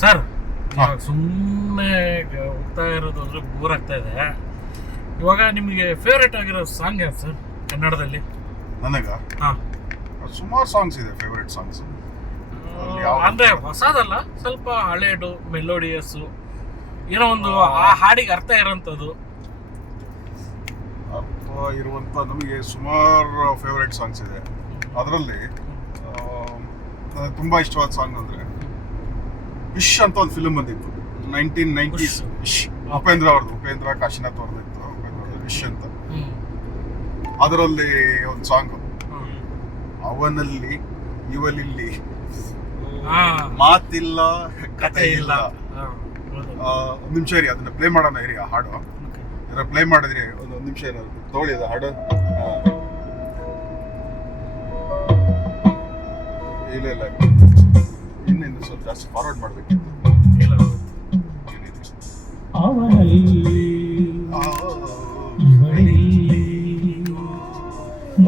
Sir, ಇವಾಗ ಸುಮ್ಮನೆ ಹೋಗ್ತಾ ಇರೋದು ಅಂದ್ರೆ ಬೋರ್ ಆಗ್ತಾ ಇದೆ. ಇವಾಗ ನಿಮಗೆ ಫೇವ್ರೇಟ್ ಆಗಿರೋ ಸಾಂಗ್ ಯಾವ್ದು ಸರ್ ಕನ್ನಡದಲ್ಲಿ? ನನಗ ಹಾ, ಸುಮಾರು ಸಾಂಗ್ಸ್ ಇದೆ ಫೇವರೇಟ್ ಸಾಂಗ್ಸ್. ಅಂದ್ರೆ ಹೊಸದಲ್ಲ, ಸ್ವಲ್ಪ ಹಳೇದು ಮೆಲೋಡಿಯಸ್, ಏನೋ ಒಂದು ಆ ಹಾಡಿಗೆ ಅರ್ಥ ಇರೋಂಥದ್ದು. ಅರ್ಥ ಇರುವಂತ ನಮಗೆ ಸುಮಾರು ಫೇವರೇಟ್ ಸಾಂಗ್ಸ್ ಇದೆ. ಅದರಲ್ಲಿ ನನಗೆ ತುಂಬಾ ಇಷ್ಟವಾದ ಸಾಂಗ್ ಅಂದ್ರೆ ವಿಶ್ ಅಂತ ಒಂದು ಫಿಲ್ಮ್ ಬಂದಿತ್ತು 1990s. ವಿಶ್, ಉಪೇಂದ್ರ ಅವ್ರದ್ದು, ಉಪೇಂದ್ರ ಕಾಶಿನಾಥ್ ಅವ್ರದ್ದು ಇತ್ತು. ಉಪೇಂದ್ರ ಅವ್ರದ್ದು ವಿಶ್ ಅಂತ. ಅದರಲ್ಲಿ ಒಂದು ಸಾಂಗ್, ಅವನಲ್ಲಿ ಇವಲಿಲ್ಲಿ ಮಾತಿಲ್ಲ ಕತೆ ಇಲ್ಲ. ಒಂದ್ ನಿಮಿಷ ಇರಿ, ಅದನ್ನ ಪ್ಲೇ ಮಾಡೋಣ ಇರಿ. ಆ ಹಾಡು ಪ್ಲೇ ಮಾಡಿದ್ರಿ ಒಂದು ನಿಮಿಷ ತಗೊಳ್ಳಿ ಅದು ಹಾಡು. ಇಲ್ಲ ಇಲ್ಲ, ಇನ್ನೇನು ಸ್ವಲ್ಪ ಜಾಸ್ತಿ ಫಾರ್ವರ್ಡ್ ಮಾಡ್ಬೇಕಿತ್ತು.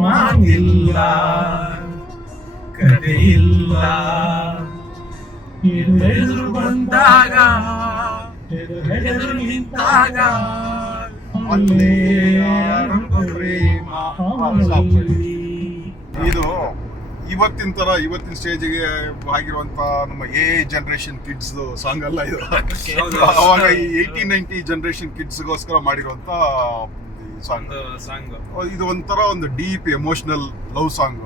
ಮಾತಿಲ್ಲ ಕತೆ ಇಲ್ಲ, ಎದುರು ಬಂದಾಗ ಎದುರು ನಿಂತಾಗ ಅಲ್ಲೇ ಪ್ರೇಮ. ಇದು ಇವತ್ತಿನ ತರ ಇವತ್ತಿನ ಸ್ಟೇಜಿಗೆ ಆಗಿರುವಂತ ನಮ್ಮ ಜನರೇಷನ್ ಕಿಡ್ಸ್ ಸಾಂಗ್ ಅಲ್ಲ ಇದು. ಅವಾಗ ಈ 1890 ಜನರೇಷನ್ ಕಿಡ್ಸ್ಗೋಸ್ಕರ ಮಾಡಿರುವಂತ ಸಾಂಗ್. ಇದು ಒಂಥರ ಒಂದು ಡೀಪ್ ಎಮೋಷನಲ್ ಲವ್ ಸಾಂಗ್.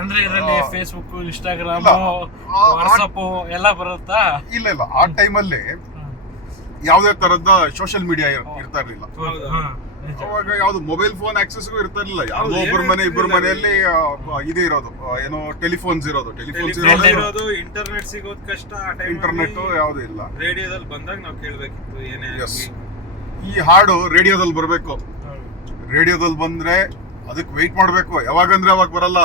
ಅಂದ್ರೆ ಇದರಲ್ಲಿ ಫೇಸ್ಬುಕ್, ಇನ್ಸ್ಟಾಗ್ರಾಮ್, ವಾಟ್ಸಪ್ ಎಲ್ಲ ಬರುತ್ತಾ? ಇಲ್ಲ ಇಲ್ಲ, ಆ ಟೈಮಲ್ಲಿ ಯಾವುದೇ ತರದ ಸೋಷಿಯಲ್ ಮೀಡಿಯಾ ಇರ್ತಾ ಇರ್ಲಿಲ್ಲ. ಅವಾಗ ಯಾವ್ದು ಮೊಬೈಲ್ ಫೋನ್ ಆಕ್ಸೆಸ್ಗೂ ಇರ್ತಾ ಇರ್ಲಿಲ್ಲ. ಯಾವ್ದೋ ಒಬ್ಬರ ಮನೆ ಇಬ್ಬರ ಮನೆಯಲ್ಲಿ ಇದೇ ಇರೋದು, ಏನೋ ಟೆಲಿಫೋನ್ಸ್ ಇರೋದು ಇಂಟರ್ನೆಟ್ ಸಿಗೋದು ಕಷ್ಟ. ಇಂಟರ್ನೆಟ್ ಯಾವ್ದು ಇಲ್ಲ. ರೇಡಿಯೋದಲ್ಲಿ ಬಂದಾಗ ನಾವು ಕೇಳ್ಬೇಕಿತ್ತು ಏನೇ. ಈ ಹಾಡು ರೇಡಿಯೋದಲ್ಲಿ ಬರ್ಬೇಕು. ರೇಡಿಯೋದಲ್ಲಿ ಬಂದ್ರೆ ಅದಕ್ಕೆ ವೆಯ್ಟ್ ಮಾಡ್ಬೇಕು. ಯಾವಾಗಂದ್ರೆ ಅವಾಗ ಬರಲ್ಲ.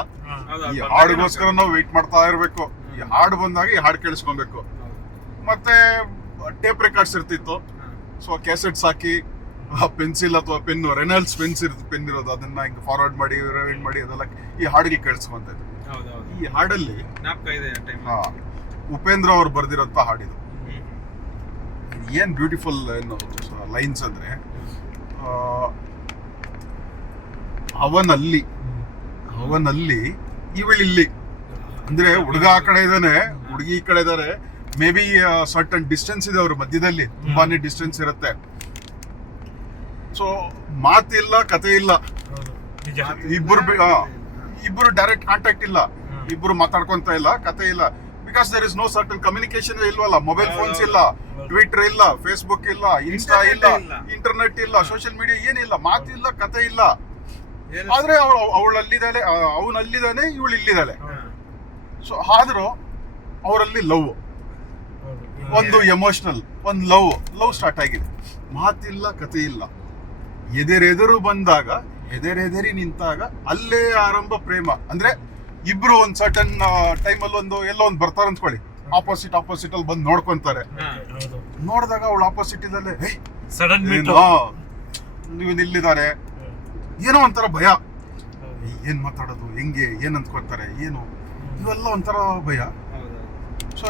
ಈ ಹಾಡಿಗೋಸ್ಕರ ನಾವು ವೆಯ್ಟ್ ಮಾಡ್ತಾ ಇರ್ಬೇಕು. ಈ ಹಾಡು ಬಂದಾಗ ಈ ಹಾಡು ಕೇಳಿಸ್ಕೊಬೇಕು. ಮತ್ತೆ ಟೇಪ್ ರೆಕಾರ್ಡ್ಸ್ ಇರ್ತಿತ್ತು. ಸೊ ಕ್ಯಾಸೆಟ್ಸ್ ಹಾಕಿ ಪೆನ್ಸಿಲ್ ಅಥವಾ ಪೆನ್, ರೆನಾಲ್ಡ್ಸ್ ಪೆನ್ ಇರೋದು, ಅದನ್ನ ಹಿಂಗೆ ಫಾರ್ವರ್ಡ್ ಮಾಡಿ ರಿವೈಂಡ್ ಮಾಡಿ ಅದೆಲ್ಲ ಈ ಹಾಡಿಗೆ ಕೇಳಿಸ್ಕೊಂತ ಇದ್ರು. ಈ ಹಾಡಲ್ಲಿ ಉಪೇಂದ್ರ ಅವ್ರು ಬರ್ದಿರೋಂಥ ಹಾಡಿದು. ಏನ್ ಬ್ಯೂಟಿಫುಲ್ ಲೈನ್ಸ್ ಅಂದ್ರೆ, ಅವನಲ್ಲಿ ಇವಳಿಲ್ಲಿ. ಅಂದ್ರೆ ಹುಡುಗ ಆ ಕಡೆ ಇದ್ದಾನೆ, ಹುಡುಗಿ ಈ ಕಡೆ ಇದಾರೆ. ಮೇ ಬಿ ಸರ್ಟನ್ ಡಿಸ್ಟೆನ್ಸ್ ಇದೆ ಅವ್ರ ಮಧ್ಯದಲ್ಲಿ, ತುಂಬಾನೇ ಡಿಸ್ಟೆನ್ಸ್ ಇರುತ್ತೆ. ಸೊ ಮಾತಿಲ್ಲ ಕತೆ ಇಲ್ಲ, ಇಬ್ಬರು ಡೈರೆಕ್ಟ್ ಕಾಂಟ್ಯಾಕ್ಟ್ ಇಲ್ಲ, ಇಬ್ಬರು ಮಾತಾಡ್ಕೊಂತ ಇಲ್ಲ, ಕತೆ ಇಲ್ಲ. Because there is no certain communication ಇಲ್ವಲ್ಲ. ಮೊಬೈಲ್ ಫೋನ್ಸ್ ಇಲ್ಲ, ಟ್ವಿಟರ್ ಇಲ್ಲ, ಫೇಸ್ಬುಕ್ ಇಲ್ಲ, ಇನ್ಸ್ಟಾ ಇಲ್ಲ, ಇಂಟರ್ನೆಟ್ ಇಲ್ಲ, ಸೋಷಿಯಲ್ ಮೀಡಿಯಾ ಏನಿಲ್ಲ, ಮಾತಿಲ್ಲ ಕತೆ ಇಲ್ಲ. ಆದ್ರೆ ಅವಳಲ್ಲಿದ್ದಾಳೆ, ಅವನಲ್ಲಿದ್ದಾನೆ, ಇವಳು ಇಲ್ಲಿದ್ದಾಳೆ. ಸೊ ಆದ್ರೂ ಅವರಲ್ಲಿ ಲವ್, ಒಂದು ಎಮೋಷನಲ್, ಒಂದು ಲವ್ ಸ್ಟಾರ್ಟ್ ಆಗಿದೆ. ಮಾತಿಲ್ಲ ಕತೆ ಇಲ್ಲ, ಎದುರೆದುರು ಬಂದಾಗ ಎದೆರೆದರಿ ನಿಂತಾಗ ಅಲ್ಲೇ ಆರಂಭ ಪ್ರೇಮ. ಅಂದ್ರೆ ಇಬ್ರು ಒಂದ್ ಸರ್ಟನ್ ಟೈಮಲ್ಲಿ ಎಲ್ಲೋ ಒಂದು ಬರ್ತಾರೆ ಅಂದ್ಕೊಳ್ಳಿ, ಆಪೋಸಿಟ್ ಅಲ್ಲಿ ಬಂದು ನೋಡ್ಕೊಂತಾರೆ. ನೋಡಿದಾಗ ಅವಳು ಆಪೋಸಿಟ್ ಇದ್ದಲ್ಲೇ ನೀವು ನಿಲ್ಲಿದ್ದಾರೆ, ಏನೋ ಒಂಥರ ಭಯ. ಏನ್ ಮಾತಾಡೋದು, ಹೆಂಗೆ, ಏನ್ ಅಂದ್ಕೊಳ್ತಾರೆ, ಏನು, ಇವೆಲ್ಲ ಒಂಥರ ಭಯ. ಸೊ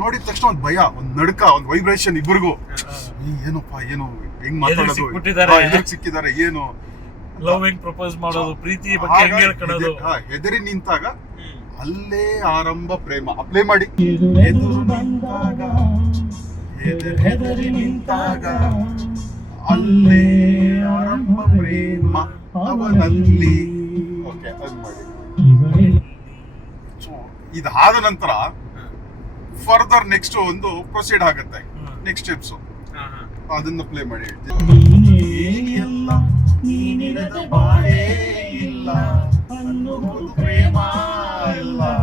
ನೋಡಿದ ತಕ್ಷಣ ಒಂದು ಭಯ, ಒಂದು ನಡುಕ, ಒಂದು ವೈಬ್ರೇಷನ್ ಇಬ್ಬರಿಗೂ. ಏನಪ್ಪ, ಏನು, ಹೆಂಗ್ ಮಾತಾಡೋದು, ಸಿಕ್ಕಿದ್ದಾರೆ, ಏನು ಲವ್ ಹೆಂಗ್ ಪ್ರಪೋಸ್ ಮಾಡೋದು, ಪ್ರೀತಿ ಬಗ್ಗೆ ಹೆಂಗ್ ಹೇಳ್ಕೊಳ್ಳೋದು. ಹೆದರಿ ನಿಂತಾಗ ಅಲ್ಲೇ ಆರಂಭ ಪ್ರೇಮ. ಅಪ್ಲೈ ಮಾಡಿ. ಎದುರು ಬಂದಾಗ ಹೆದರಿ ನಿಂತಾಗ ಅಲ್ಲೇ ಆರಂಭ ಪ್ರೇಮ ಅವನಲ್ಲಿ. ಓಕೆ, ಅದು ಮಾಡಿ. ಇದಾದ ನಂತರ ಫರ್ದರ್ ನೆಕ್ಸ್ಟ್ ಒಂದು ಪ್ರೊಸೀಡ್ ಆಗುತ್ತೆ, ನೆಕ್ಸ್ಟ್ ಸ್ಟೆಪ್ಸ್. ಅದನ್ನ ಪ್ಲೇ ಮಾಡಿ ಹೇಳ್ತೀನಿ. ಪ್ರೇಮ ಇಲ್ಲ,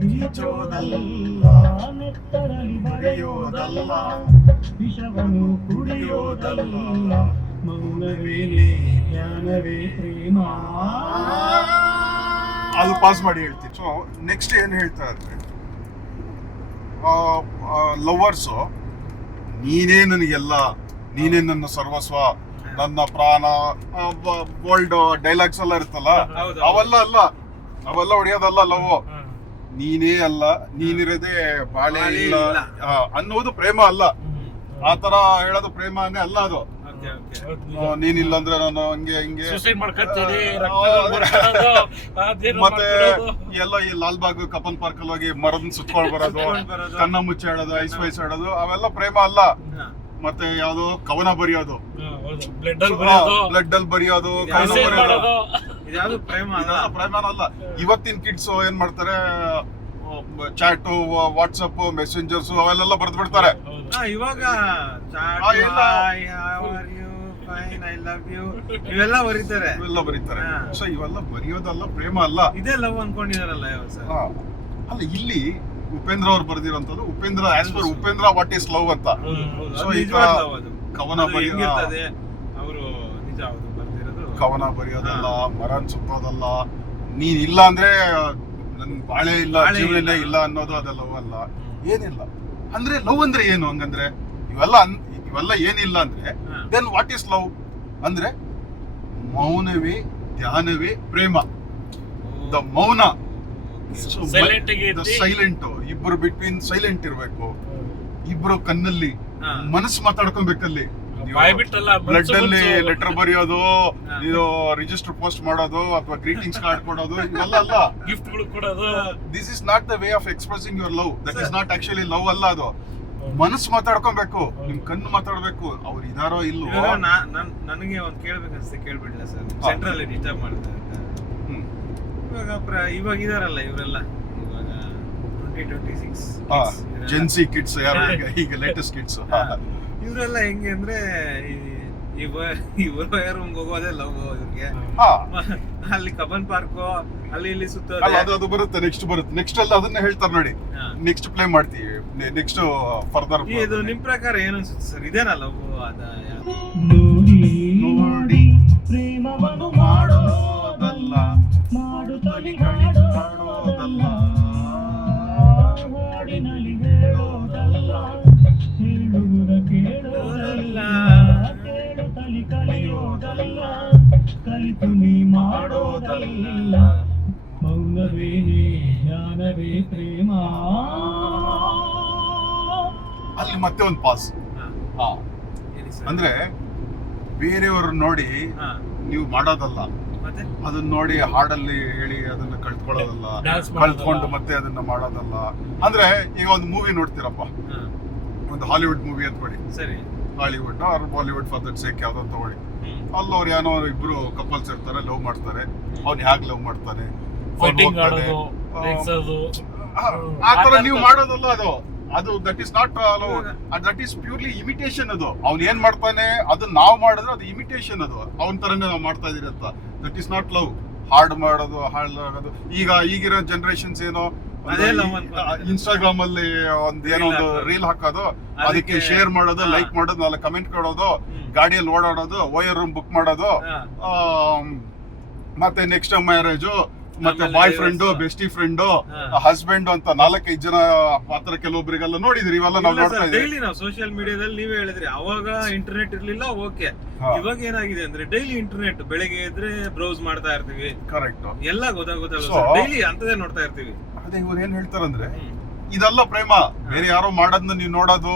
ಬೀಚೋದಲ್ಲ, ಬರೆಯೋದಲ್ಲ, ವಿಷವನ್ನು ಕುಡಿಯೋದಲ್ಲ, ಮೌನವೇನೆ ಜ್ಞಾನವೇ ಪ್ರೇಮ. ಅದು ಪಾಸ್ ಮಾಡಿ ಹೇಳ್ತೀನಿ. ಸೊ ನೆಕ್ಸ್ಟ್ ಏನ್ ಹೇಳ್ತಾ ಇದ್ರೆ, ಲವರ್ಸು ನೀನೇ ನನಗೆಲ್ಲ, ನೀನೇ ನನ್ನ ಸರ್ವಸ್ವ, ನನ್ನ ಪ್ರಾಣ, ಬೋಲ್ಡ್ ಡೈಲಾಗ್ಸ್ ಎಲ್ಲ ಇರುತ್ತಲ್ಲ, ಅವೆಲ್ಲ ಅಲ್ಲ. ಅವೆಲ್ಲ ಹೊಡೆಯೋದಲ್ಲ ಲವ್. ನೀನೇ ಅಲ್ಲ, ನೀನಿರೋದೇ ಬಾಳೆ ಇಲ್ಲ ಅನ್ನೋದು ಪ್ರೇಮ ಅಲ್ಲ. ಆ ತರ ಹೇಳೋದು ಪ್ರೇಮನೇ ಅಲ್ಲ ಅದು. ನೀನಿಲ್ಲ ಅಂದ್ರೆ ನಾನು ಹಂಗೆ ಹಿಂಗೆ ಮತ್ತೆ ಎಲ್ಲ ಈ ಲಾಲ್ಬಾಗ್ ಕಪನ್ ಪಾರ್ಕ್ ಅಲ್ಲಿ ಹೋಗಿ ಮರದನ್ನ ಸುತ್ಕೊಂಡ್ ಬರೋದು, ಕಣ್ಣ ಮುಚ್ಚಿ ಹೇಳೋದು, ಐಸ್ ವೈಸ್ ಹೇಳೋದು, ಅವೆಲ್ಲ ಪ್ರೇಮ ಅಲ್ಲ. ಮತ್ತೆ ಯಾವ್ದು ಕವನ ಬರೆಯೋದು, ಬ್ಲಡ್ ಅಲ್ಲಿ ಬರೆಯೋದು, ಕವನ ಬರೆಯೋದು, ಇದ್ಯಾವುದು ಪ್ರೇಮನ ಅಲ್ಲ. ಇವತ್ತಿನ ಕಿಡ್ಸ್ ಏನ್ ಮಾಡ್ತಾರೆ, ಚಾಟ್, ವಾಟ್ಸಪ್, ಮೆಸೆಂಜರ್ಸ್ ಅವೆಲ್ಲ ಬರ್ದ್ ಬಿಡ್ತಾರೆ. ಇವಾಗ ಇವೆಲ್ಲ ಬರೀತಾರೆ. ಸೊ ಇವೆಲ್ಲ ಬರೆಯೋದಲ್ಲ, ಪ್ರೇಮ ಅಲ್ಲ. ಇದೇ ಲವ್ ಅನ್ಕೊಂಡಿದಾರಲ್ಲ ಅಲ್ಲ. ಇಲ್ಲಿ ಉಪೇಂದ್ರ ಅವ್ರು ಬರ್ದಿರೋಂಥದ್ದು Upendra as per Upendra what is love ಅಂತ. ಸೊ ಈಗ ಕವನ ಬರೆಯೋದು, ಅವರು ನಿಜ ಬರ್ದಿರೋದು ಕವನ ಬರೆಯೋದಲ್ಲ, ಮರನ್ ಸುತ್ತೋದಲ್ಲ, ನೀನ್ ಇಲ್ಲ ಅಂದ್ರೆ ನನ್ ಬಾಳೆ ಇಲ್ಲ, ಜೀವನ ಇಲ್ಲ ಅನ್ನೋದು ಅದ ಲವ್ ಅಲ್ಲ. ಏನಿಲ್ಲ ಅಂದ್ರೆ ಲವ್ ಅಂದ್ರೆ ಏನು ಹಂಗಂದ್ರೆ? ಇವೆಲ್ಲ ಏನಿಲ್ಲ ಅಂದ್ರೆ ದೆನ್ ವಾಟ್ ಈಸ್ ಲವ್ ಅಂದ್ರೆ ಮೌನವೇ ಧ್ಯಾನವೇ ಪ್ರೇಮ. ದ ಮೌನ, ಸೈಲೆಂಟ್, ಇಬ್ರು ಬಿಟ್ವೀನ್ ಸೈಲೆಂಟ್ ಇರ್ಬೇಕು. ಇಬ್ರು ಕಣ್ಣಲ್ಲಿ ಮನಸ್ಸು ಮಾತಾಡ್ಕೊಬೇಕಲ್ಲಿ. ಬ್ಲಡ್ ಅಲ್ಲಿ ಲೆಟರ್ ಬರೆಯೋದು, ಇದು ರಿಜಿಸ್ಟರ್ ಪೋಸ್ಟ್ ಮಾಡೋದು ಅಥವಾ ಗ್ರೀಟಿಂಗ್ಸ್ ಕಾರ್ಡ್ ಕೊಡೋದು ಇವೆಲ್ಲ ಅಲ್ಲ. ಗಿಫ್ಟ್ ಕೊಡೋದು, this is not the way of expressing your love. That is not actually love ಅಲ್ಲ ಅದು. ಮನಸ್ಸು ಮಾತಾಡ್ಕೊಬೇಕು, ನಿಮ್ ಕಣ್ಣು ಮಾತಾಡ್ಬೇಕು, ಅವ್ರು ಇದಾರೋ ಇಲ್ಲೋ. ನನಗೆ ಒಂದ್ ಕೇಳ್ಬೇಕನ್ಸುತ್ತೆ, ಕೇಳ್ಬಿಡ್ಲ ಸರ್. ಸೆಂಟ್ರಲ್ಲಿ ಡಿಸ್ಟರ್ಬ್ ಮಾಡ್ತಾರೆ ಇವಾಗ ಇದಾರಲ್ಲ ಇವರೆಲ್ಲ, ಇವಾಗ 2026 ಜೆನ್ಸಿ ಕಿಡ್ಸ್ ಯಾರು ಈಗ ಲೇಟೆಸ್ಟ್ ಕಿಡ್ಸ್, ಇವರೆಲ್ಲ ಹೆಂಗೆ ಅಂದ್ರೆ ಇವರು ರೂಮ್ಗೆ ಹೋಗೋದೇ ಲವ್ ಇವ್ರಿಗೆ. ಅಲ್ಲಿ ಕಬ್ಬನ್ ಪಾರ್ಕ್ ಅಲ್ಲಿ ಇಲ್ಲಿ ಸುತ್ತೋದು ಅದು ಬರುತ್ತೆ. ನೆಕ್ಸ್ಟ್ ಅಲ್ಲಿ ಅದನ್ನ ಹೇಳ್ತಾರೆ ನೋಡಿ. ನೆಕ್ಸ್ಟ್ ಪ್ಲೇ ಮಾಡ್ತೀವಿ, ನೆಕ್ಸ್ಟ್ ಫರ್ದರ್. ಇದು ನಿಮ್ ಪ್ರಕಾರ ಏನು ಅನ್ಸುತ್ತೆ ಸರ್? ಇದೇನಾ ಲವ್? ಅದ ನೋಡಿ ಪ್ರೇಮವನ್ನು ಮಾಡೋದಲ್ಲ, ಮಾಡುತ್ತಲಿ ಕಾಣೋದಲ್ಲ, ಹಾಡಿನಲ್ಲಿ ಹೇಳೋದಲ್ಲ, ಹೇಳುವುದ ಕೇಳೋದಲ್ಲ, ಕೇಳುತ್ತಲಿ ಕಲಿಯೋದಲ್ಲ, ಕಲಿತು ನೀ ಮಾಡೋದಲ್ಲ, ಮೌನವೇ ಜ್ಞಾನವೇ ಪ್ರೇಮ. ಅಲ್ಲಿ ಮತ್ತೆ ಒಂದು ಪಾಸ್. ಅಂದ್ರೆ ಬೇರೆಯವರು ನೋಡಿ ನೀವು ಮಾಡೋದಲ್ಲ, ಅದನ್ನ ನೋಡಿ ಹಾಡಲ್ಲಿ ಹೇಳಿ ಅದನ್ನ ಕಲ್ತ್ಕೊಳ್ಳೋದಲ್ಲ, ಕಲ್ತ್ಕೊಂಡು ಮತ್ತೆ ಅದನ್ನ ಮಾಡೋದಲ್ಲ. ಅಂದ್ರೆ ಈಗ ಒಂದು ಮೂವಿ ನೋಡ್ತೀರಪ್ಪ, ಒಂದು ಹಾಲಿವುಡ್ ಮೂವಿ ಅಂತ ನೋಡಿ, Hollywood or Bollywood for that sake ಯಾವ್ದೋ ತಗೊಳ್ಳಿ. ಅಲ್ಲಿ ಅವ್ರು ಏನೋ ಇಬ್ರು ಕಪಲ್ಸ್ ಇರ್ತಾರೆ, ಲವ್ ಮಾಡ್ತಾರೆ. ಅವ್ನು ಹ್ಯಾಗ್ ಲವ್ ಮಾಡ್ತಾನೆ, ಆತರ ನೀವು ಮಾಡೋದಲ್ಲ ಅದು that is not love. That is purely imitation. ಅದು ಅವ್ನು ಏನ್ ಮಾಡ್ತಾನೆ ಅದನ್ನ ನಾವು ಮಾಡಿದ್ರೆ ಅದು ಇಮಿಟೇಷನ್. ಅದು ಅವನ ತರನೇ ನಾವು ಮಾಡ್ತಾ ಇದೀರಿ ಅಂತ. That is not love. Hard ಮಾಡೋದು, ಹಾಳಾಗೋದು. ಈಗಿರೋ ಜನರೇಷನ್ಸ್ ಏನೋ ಇನ್ಸ್ಟಾಗ್ರಾಮ್ ಅಲ್ಲಿ ಏನೋ ಒಂದು ರೀಲ್ ಹಾಕೋದು, ಅದಕ್ಕೆ ಶೇರ್ ಮಾಡೋದು, ಲೈಕ್ ಮಾಡೋದು, ನಾಳೆ ಕಮೆಂಟ್ ಕೊಡೋದು, ಗಾಡಿಯಲ್ಲಿ ಓಡಾಡೋದು, ಓಯರ್ ರೂಮ್ ಬುಕ್ ಮಾಡೋದು, ಮತ್ತೆ ನೆಕ್ಸ್ಟ್ ಮ್ಯಾರೇಜು, ಮತ್ತೆ ಬಾಯ್ ಫ್ರೆಂಡು, ಬೆಸ್ಟಿ ಫ್ರೆಂಡು, ಹಸ್ಬೆಂಡ್ ಅಂತ 4-5 ಜನ ಪಾತ್ರ ಕೆಲವೊಬ್ಬರಿಗೆಲ್ಲ ನೋಡಿದ್ರಿ. ಇವೆಲ್ಲ ನಾವು ನೋಡ್ತಾ ಡೈಲಿ ನಾವು ಸೋಷಿಯಲ್ ಮೀಡಿಯಾದಲ್ಲಿ ನೀವೇ ಹೇಳಿದ್ರಿ, ಅವಾಗ ಇಂಟರ್ನೆಟ್ ಇರ್ಲಿಲ್ಲ, ಓಕೆ. ಇವಾಗ ಏನಾಗಿದೆ ಅಂದ್ರೆ ಡೈಲಿ ಇಂಟರ್ನೆಟ್, ಬೆಳಗ್ಗೆ ಇದ್ರೆ ಬ್ರೌಸ್ ಮಾಡ್ತಾ ಇರ್ತೀವಿ. ಕರೆಕ್ಟ್. ಎಲ್ಲ ಗೊತ್ತಾಗುತ್ತೆ, ಡೈಲಿ ಅಂತದೇ ನೋಡ್ತಾ ಇರ್ತೀವಿ. ಅದೇ ಇವ್ರು ಏನ್ ಹೇಳ್ತಾರಂದ್ರೆ ಇದೆಲ್ಲ ಪ್ರೇಮ. ಬೇರೆ ಯಾರೋ ಮಾಡೋದನ್ನ ನೀವು ನೋಡೋದು,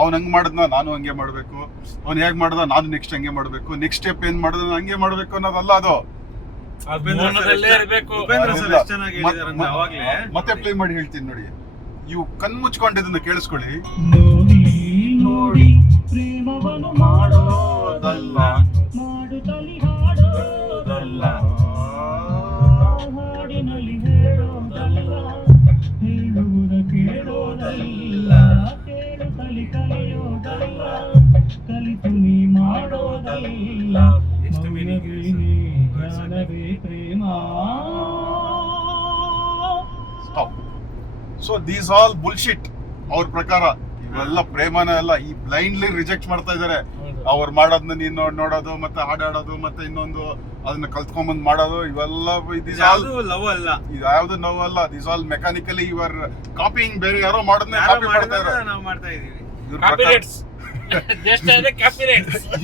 ಅವ್ನ್ ಹಂಗ್ ಮಾಡದ್ನ ನಾನು ಹಂಗೆ ಮಾಡ್ಬೇಕು, ಅವ್ನ್ ಹೇಗ್ ಮಾಡ್ದ ನಾನು ನೆಕ್ಸ್ಟ್ ಹಂಗೆ ಮಾಡ್ಬೇಕು, ನೆಕ್ಸ್ಟ್ ಸ್ಟೆಪ್ ಏನ್ ಮಾಡಿದ ಹಂಗೆ ಮಾಡ್ಬೇಕು ಅನ್ನೋದಲ್ಲ ಅದು. ಮತ್ತೆ ಪ್ಲೇ ಮಾಡಿ ಹೇಳ್ತೀನಿ ನೋಡಿ. ಇವು ಕಣ್ ಮುಚ್ಕೊಂಡಿದ್ದನ್ನ ಕೇಳಿಸ್ಕೊಳ್ಳಿ. ನೋಡಿ ಪ್ರೇಮವನ್ನು ಮಾಡೋದಲ್ಲ, ಮಾಡುತ್ತಲಿ ಹಾಡೋದಲ್ಲ, ಹಾಡಿನಲ್ಲಿ ಹೇಳೋದಲ್ಲ, ಹೇಳುವುದ ಕೇಳೋದಲ್ಲ, ಕೇಳುತ್ತಲಿ ಕಲಿಯೋದಲ್ಲ, ಕಲಿತು ನೀ ಮಾಡೋದಲ್ಲ, ಜ್ಞಾನವೇ ಪ್ರೇಮ. Stop. So these all bullshit ಅವ್ರ ಪ್ರಕಾರ. ಇವೆಲ್ಲ ಪ್ರೇಮನೇ ಅಲ್ಲ. ಈ ಬ್ಲೈಂಡ್ಲಿ ರಿಜೆಕ್ಟ್ ಮಾಡ್ತಾ ಇದಾರೆ. ಅವ್ರು ಮಾಡೋದನ್ನ ನೀನು ನೋಡೋದು, ಮತ್ತೆ ಹಾಡಾಡೋದು, ಮತ್ತೆ ಇನ್ನೊಂದು ಅದನ್ನ ಕಲ್ತ್ಕೊಂಡ್ಬಂದ್ ಮಾಡೋದು, ಇವೆಲ್ಲ ಲವ್ ಅಲ್ಲ. ಇದು ಯಾವ್ದು ಲವ್ ಅಲ್ಲ. This all mechanically you are copying. ಬೇರೆ ಯಾರೋ ಮಾಡೋದನ್ನ ಕಾಪಿ ಮಾಡ್ತಾ ಇದ್ದಾರೆ. ನಾವು ಮಾಡ್ತಾ ಇದೀವಿ.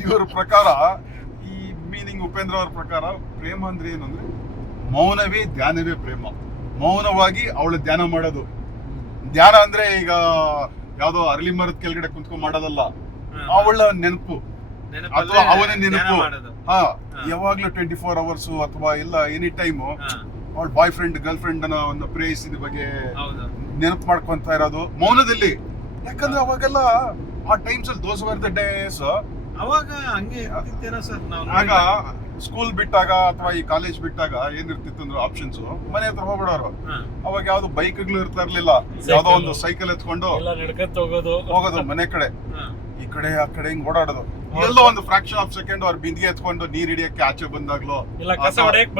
ಇವ್ರ ಪ್ರಕಾರ, ಈ ಮೀನಿಂಗ್ ಉಪೇಂದ್ರ ಅವ್ರ ಪ್ರಕಾರ ಪ್ರೇಮ ಅಂದ್ರೆ ಏನಂದ್ರೆ ಮೌನವೇ ಧ್ಯಾನವೇ ಪ್ರೇಮ. ಮೌನವಾಗಿ ಅವಳು ಧ್ಯಾನ ಮಾಡೋದು. ಧ್ಯಾನ ಅಂದ್ರೆ ಈಗ ಯಾವ್ದೋ ಅರಳಿ ಮರದ ಕೆಳಗಡೆ ಕುಂತ್ಕೊಂಡ್ ಮಾಡೋದಲ್ಲ, ಅವಳ ನೆನಪು ಅಥವಾ ಅವನ ನೆನಪು. ಯಾವಾಗ್ಲೂ 24 hours ಅಥವಾ ಇಲ್ಲ ಎನಿ ಟೈಮ್ ಅವಳ ಬಾಯ್ ಫ್ರೆಂಡ್ ಗರ್ಲ್ ಫ್ರೆಂಡ್ ಅನ್ನೋ ಒಂದು ಪ್ರೇಯಸಿದ ಬಗ್ಗೆ ನೆನಪು ಮಾಡ್ಕೊಂತ ಇರೋದು ಮೌನದಲ್ಲಿ. ಯಾಕಂದ್ರೆ ಅವಾಗೆಲ್ಲ ಆ ಟೈಮ್ಸ್ ಅಲ್ಲಿ ದೋಸ್ ವರ್ ದ ಡೇಸ್. ಅವಾಗ ಹಂಗೆ ಇರ್ತಿತ್ತೇನೋ ಸರ್. ಆಗ ಸ್ಕೂಲ್ ಬಿಟ್ಟಾಗ ಅಥವಾ ಈ ಕಾಲೇಜ್ ಬಿಟ್ಟಾಗ ಏನಿರ್ತಿತ್ತು ಅಂದ್ರೆ ಆಪ್ಷನ್ಸ್ ಮನೆ ಹತ್ರ ಹೋಗ್ಬಿಡೋರು. ಅವಾಗ ಯಾವ್ದು ಬೈಕ್ಗಳು ಇರ್ತಾ ಇರ್ಲಿಲ್ಲ, ಯಾವ್ದೋ ಒಂದು ಸೈಕಲ್ ಎತ್ಕೊಂಡು ಹೋಗೋದು ಮನೆ ಕಡೆ, ಈ ಕಡೆ ಆ ಕಡೆ ಹಿಂಗ್ ಓಡಾಡೋದು. ಎಲ್ಲೋ ಒಂದು ಫ್ರಾಕ್ಷನ್ ಆಫ್ ಸೆಕೆಂಡ್ ಅವ್ರ ಬಿಂದಿಗೆ ಎತ್ಕೊಂಡು ನೀರ್ ಹಿಡಿಯಕ್ಕೆ ಆಚೆ ಬಂದಾಗ್ಲೋ, ಕಸ ಹೊಡಿಯಕ್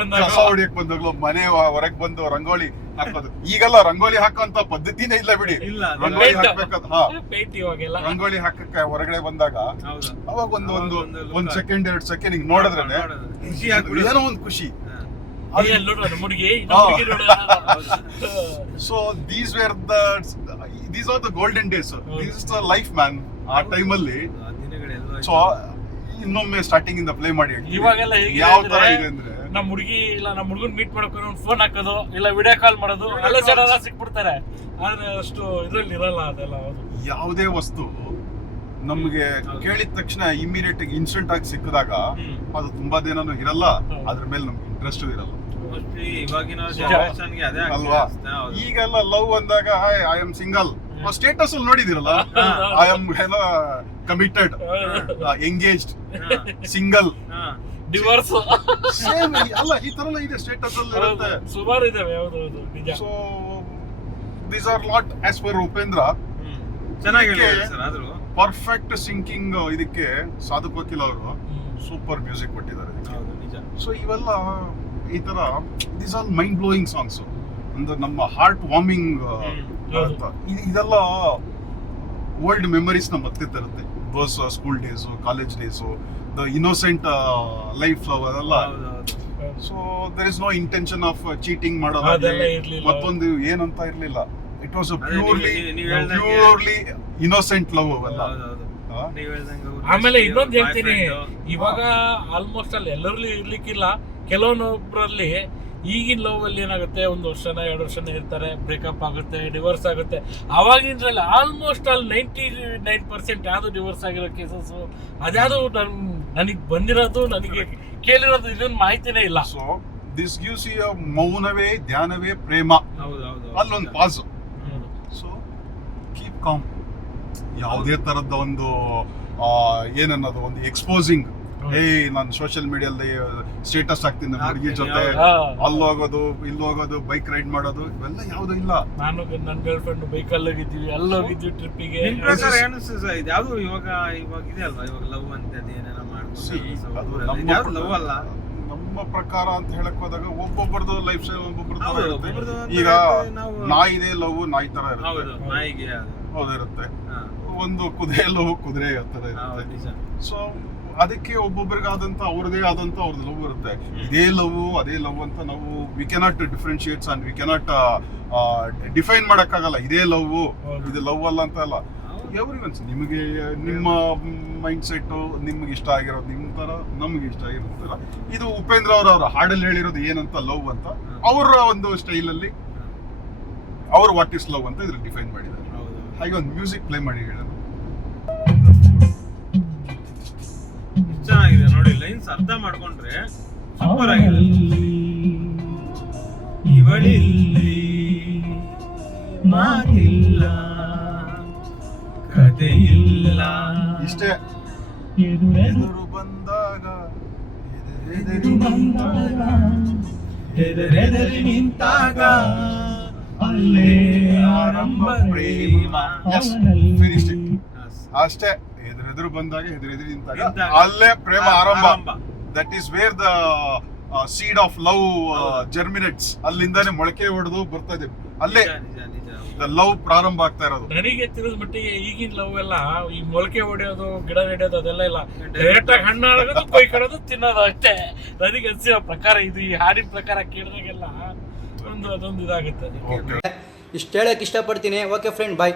ಬಂದಾಗ್ಲೋ ಮನೆ ಹೊರಗ್ ಬಂದು ರಂಗೋಲಿ ಹಾಕೋದು. ಈಗೆಲ್ಲ ರಂಗೋಲಿ ಹಾಕೋಂತ ಪದ್ಧತಿನೇ ಇಲ್ಲ ಬಿಡಿ. ರಂಗೋಲಿ ಹಾಕ್ಬೇಕಂತ ರಂಗೋಲಿ ಹಾಕಕ್ಕೆ ಹೊರಗಡೆ ಬಂದಾಗ ಅವಾಗ ಒಂದ್ ಸೆಕೆಂಡ್ 2 ಸೆಕೆಂಡ್ ಹಿಂಗ್ ನೋಡಿದ್ರೆ ಏನೋ ಒಂದ್ ಖುಷಿ. So these are the golden days. This is the life man. ಆ ಟೈಮಲ್ಲಿ ಸೊ ಇನ್ನೊಮ್ಮೆ ಸ್ಟಾರ್ಟಿಂಗ್ ಇಂದ ಪ್ಲೇ ಮಾಡಿ. ಇವಾಗೆಲ್ಲ ಯಾವ ತರ ಇದೆ ಅಂದ್ರೆ ನಮ್ಮ ಹುಡುಗಿ ಇಲ್ಲ ನಮ್ಮ ಹುಡುಗನ್ ಮೀಟ್ ಮಾಡ್ಕೊಂಡು ಒಂದು ಫೋನ್ ಹಾಕೋದು ಇಲ್ಲ ವಿಡಿಯೋ ಕಾಲ್ ಮಾಡೋದು, ಎಲ್ಲ ಜನ ಸಿಕ್ಬಿಡ್ತಾರೆ. ಆದ್ರೆ ಅಷ್ಟು ಇದ್ರಲ್ಲಿ ಇರಲ್ಲ ಅದೆಲ್ಲ. ಯಾವುದೇ ವಸ್ತು ನಮ್ಗೆ ಕೇಳಿದ ತಕ್ಷಣ ಇಮಿಡಿಯೇಟ್ ಆಗಿ ಇನ್ಸ್ಟೆಂಟ್ ಆಗಿ ಸಿಕ್ಕಿದಾಗ ಅದು ತುಂಬಾ ದಿನನೂ ಇರಲ್ಲ, ಅದ್ರ ಮೇಲೆ ನಮ್ಗೆ ಇಂಟ್ರೆಸ್ಟ್ ಇರಲ್ಲ ಅಲ್ವಾ. ಈಗೆಲ್ಲ ಲವ್ ಅಂದಾಗ ಐ ಆಮ್ ಸಿಂಗಲ್ ಸ್ಟೇಟಸ್ ಅಲ್ಲಿ ನೋಡಿದಿರಲ್ಲ, I am committed, engaged, single, divorce ಅಲ್ಲ ಈ ತರ ಇದೆ ಸ್ಟೇಟಸ್ ಅಲ್ಲಿ ಇರುತ್ತೆ. ಸುಮಾರು ಇದಾವೆ. So these are not as per Upendra. Perfect syncing ಇದಕ್ಕೆ ಸಾಧು ಕೋಕಿಲ್ ಅವರು ಸೂಪರ್ ಮ್ಯೂಸಿಕ್ ಕೊಟ್ಟಿದ್ದಾರೆ. ಸೊ ಇವೆಲ್ಲ ಈ ತರ these are mind blowing songs, ಅಂದ್ರೆ ನಮ್ಮ ಹಾರ್ಟ್ ವಾರ್ಮಿಂಗ್. ಇದೆಲ್ಲ ಓಲ್ಡ್ ಮೆಮರೀಸ್ ನ ಮತ್ತೆ ತರುತ್ತೆ. Those school days, college days, the innocent life ಅದೆಲ್ಲ. So there is no intention of cheating ಮಾಡೋದು, ಮತ್ತೊಂದು ಏನಂತ ಇರ್ಲಿಲ್ಲ. It was purely innocent love ಅವೆಲ್ಲ. ಆಮೇಲೆ ಇನ್ನೊಂದು ಹೇಳ್ತೀನಿ, ಇವಾಗ ಆಲ್ಮೋಸ್ಟ್ ಅಲ್ಲಿ ಎಲ್ಲರಲ್ಲಿ ಇರ್ಲಿಕ್ಕಿಲ್ಲ, ಕೆಲವೊಬ್ಬರಲ್ಲಿ ಈಗಿನ ಲವ್ ಅಲ್ಲಿ ಏನಾಗುತ್ತೆ, 1 ವರ್ಷನ 2 ವರ್ಷನ ಇರ್ತಾರೆ, ಬ್ರೇಕಪ್ ಆಗುತ್ತೆ, ಡಿವೋರ್ಸ್ ಆಗುತ್ತೆ. ಅವಾಗಿಂದ್ರಲ್ಲಿ ಆಲ್ಮೋಸ್ಟ್ ಅಲ್ಲಿ 99% ಯಾವ್ದು ಡಿವೋರ್ಸ್ ಆಗಿರೋ ಕೇಸಸ್, ಅದ್ಯಾವುದು ನನಗೆ ಬಂದಿರೋದು, ನನಗೆ ಕೇಳಿರೋದು ಇದೊಂದು ಮಾಹಿತಿನೇ ಇಲ್ಲ. ಸೊ ದಿಸ್ ಗಿವ್ಸ್ ಯು ಮೌನವೇ ಧ್ಯಾನವೇ ಪ್ರೇಮ. ಅಲ್ಲೊಂದು ಪಾಸ್. So keep com. ಯಾವುದೇ ತರದ ಒಂದು ಏನನ್ನೋದು ಒಂದು ಎಕ್ಸ್ಪೋಸಿಂಗ್, ನಾನು ಸೋಷಿಯಲ್ ಮೀಡಿಯಲ್ಲಿ ಸ್ಟೇಟಸ್ ಹಾಕ್ತೀನಿ ನಮ್ಮ ಹುಡುಗಿ ಜೊತೆ, ಅಲ್ಲಿ ಹೋಗೋದು ಇಲ್ಲಿ ಹೋಗೋದು, ಬೈಕ್ ರೈಡ್ ಮಾಡೋದು, ಇವೆಲ್ಲ ಯಾವ್ದು ಇಲ್ಲ. ನಾನು ನನ್ನ ಗರ್ಲ್ ಫ್ರೆಂಡ್ ಬೈಕಲ್ಲಿ ಹೋಗಿದ್ದೀವಿ, ಅಲ್ಲಿ ಹೋಗಿದ್ವಿ ಟ್ರಿಪ್ಪಿಗೆ. ಯಾವ್ದು ಇವಾಗ ಇದೆ ಅಲ್ವಾ, ಇವಾಗ ಲವ್ ಅಂತ ನಮ್ಮ ಪ್ರಕಾರ ಅಂತ ಹೇಳಕ್ ಹೋದಾಗ ಒಬ್ಬೊಬ್ಬರದು ಲೈಫ್ ಸ್ಟೈಲ್ ಒಬ್ಬೊಬ್ಬರದು ಇರುತ್ತೆ. ಈಗ ನಾಯಿದೆ ಲವ್ ನಾಯಿ ತರ ಇರುತ್ತೆ, ಹೌದಿರುತ್ತೆ. ಒಂದು ಕುದುರೆ ಲವ್ ಕುದುರೆ ತರ ಇರುತ್ತೆ. ಸೊ ಅದಕ್ಕೆ ಒಬ್ಬೊಬ್ಬರಿಗಾದಂತ ಅವ್ರದೇ ಆದಂತ ಅವ್ರದ್ದು ಲವ್ ಇರುತ್ತೆ. ಇದೇ ಲವ್ ಅದೇ ಲವ್ ಅಂತ ನಾವು we cannot differentiates and we cannot define ಮಾಡಕ್ಕಾಗಲ್ಲ. ಇದೇ ಲವ್ ಇದು ಲವ್ ಅಲ್ಲ ಅಂತ ಅಲ್ಲ. ಎವ್ರಿವನ್ಸ್ ನಿಮಗೆ ನಿಮ್ಮ ಮೈಂಡ್ ಸೆಟ್, ನಿಮ್ಗೆ ಇಷ್ಟ ಆಗಿರೋದು ನಿಮ್ ತರ, ನಮ್ಗೆ ಇಷ್ಟ ಆಗಿರೋ ತರ. ಇದು ಉಪೇಂದ್ರ ಅವ್ರ ಹಾಡಲ್ಲಿ ಹೇಳಿರೋದು ಏನಂತ ಲವ್ ಅಂತ, ಅವರ ಒಂದು ಸ್ಟೈಲ್ ಅಲ್ಲಿ ಅವ್ರು ವಾಟ್ ಇಸ್ ಲವ್ ಅಂತ ಇದ್ರಲ್ಲಿ ಡಿಫೈನ್ ಮಾಡಿದ್ದಾರೆ. ಹಾಗೆ ಒಂದು ಮ್ಯೂಸಿಕ್ ಪ್ಲೇ ಮಾಡಿ ಹೇಳೋದು ಚೆನ್ನಾಗಿದೆ ನೋಡಿ. ಲೈನ್ಸ್ ಅರ್ಥ ಮಾಡ್ಕೊಂಡ್ರೆ ಸೂಪರ್ ಆಗಿದೆ. ಇವಳಿಲ್ಲಿ ಮಾತಿಲ್ಲ, ಕಥೆಯಿಲ್ಲ, ಇಷ್ಟೇ. ಎದುರು ಬಂದಾಗ ಎದುರೆದರಿ ನಿಂತಾಗ ಅಲ್ಲೇ ಆರಂಭ ಪ್ರೇಮ. ಅಷ್ಟೇ. ಎದುರು ಬಂದಾಗ ಎದುರು ನಿಂತಾಗ ಅಲ್ಲೇ ಪ್ರೇಮ ಆರಂಭ. That is where the seed of love germinates. ಅಲ್ಲಿಂದಾನೆ ಮೊಳಕೆ ಹೊಡೆದು ಬರ್ತಾ ಇದೆ, ಅಲ್ಲೇ ಲವ್ ಪ್ರಾರಂಭ ಆಗ್ತಾ ಇರೋದು. ನನಗೆ ತಿಳಿದ ಮಟ್ಟಿಗೆ ಈಗಿನ ಲವ್ ಎಲ್ಲ ಈ ಮೊಳಕೆ ಹೊಡೆಯೋದು, ಗಿಡ ನೆಡೆಯೋದು ಅದೆಲ್ಲ ಇಲ್ಲ. ಡೈರೆಕ್ಟ್ ಆಗಿ ಹಣ್ಣು ಆಗೋದು, ಕೊಯ್ಕೊಳ್ಳೋದು, ತಿನ್ನೋದು ಅಷ್ಟೇ. ನನಗೆ ಅನ್ಸಿರೋ ಪ್ರಕಾರ ಇದು ಈ ಹಾಡಿನ ಪ್ರಕಾರ ಕೇಳಿದಾಗೆಲ್ಲ ಅದೊಂದು ಇದಾಗುತ್ತೆ. ಇಷ್ಟು ಹೇಳಕ್ ಇಷ್ಟಪಡ್ತೀನಿ. ಓಕೆ ಫ್ರೆಂಡ್, ಬಾಯ್.